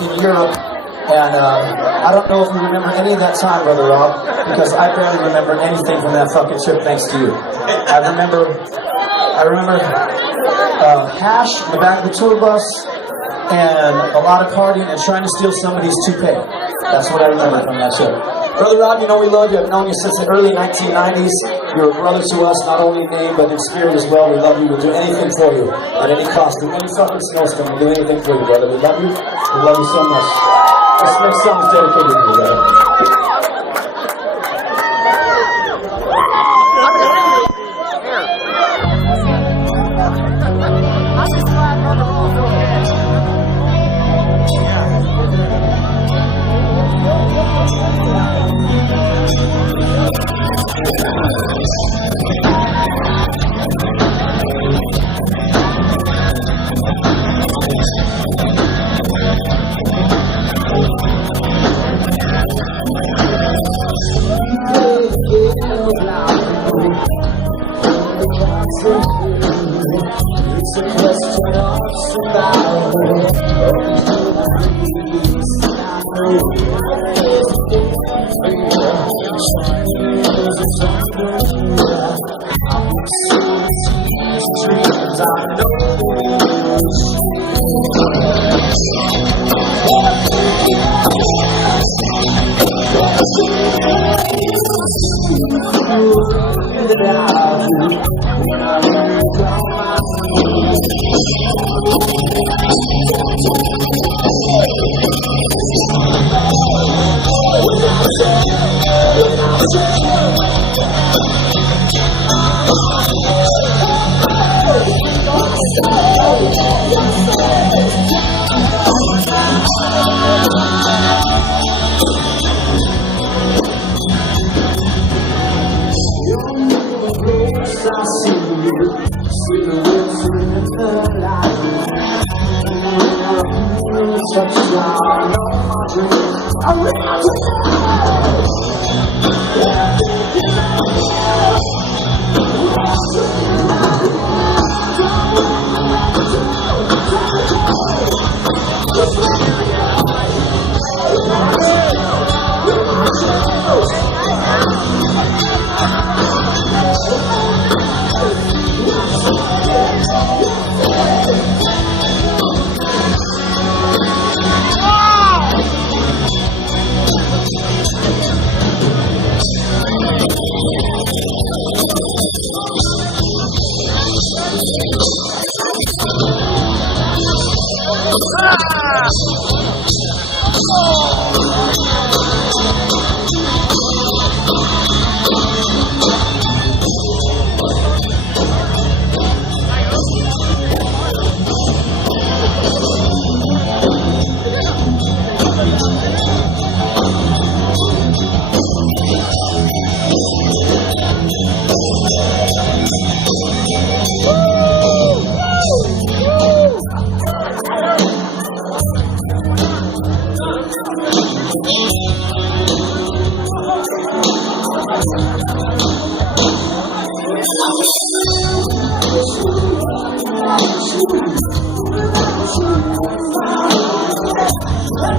in Europe, and I don't know if you remember any of that time, Brother Rob, because I barely remember anything from that fucking trip thanks to you. I remember hash in the back of the tour bus, and a lot of partying and trying to steal somebody's toupee. That's what I remember from that trip. Brother Rob, you know we love you. I've known you since the early 1990s. You're a brother to us, not only in name, but in spirit as well. We love you. We'll do anything for you, at any cost. Through any fucking snowstorm, we'll do anything for you, brother. We love you. We love you so much. This next song is dedicated to you, brother. It's a question of survival.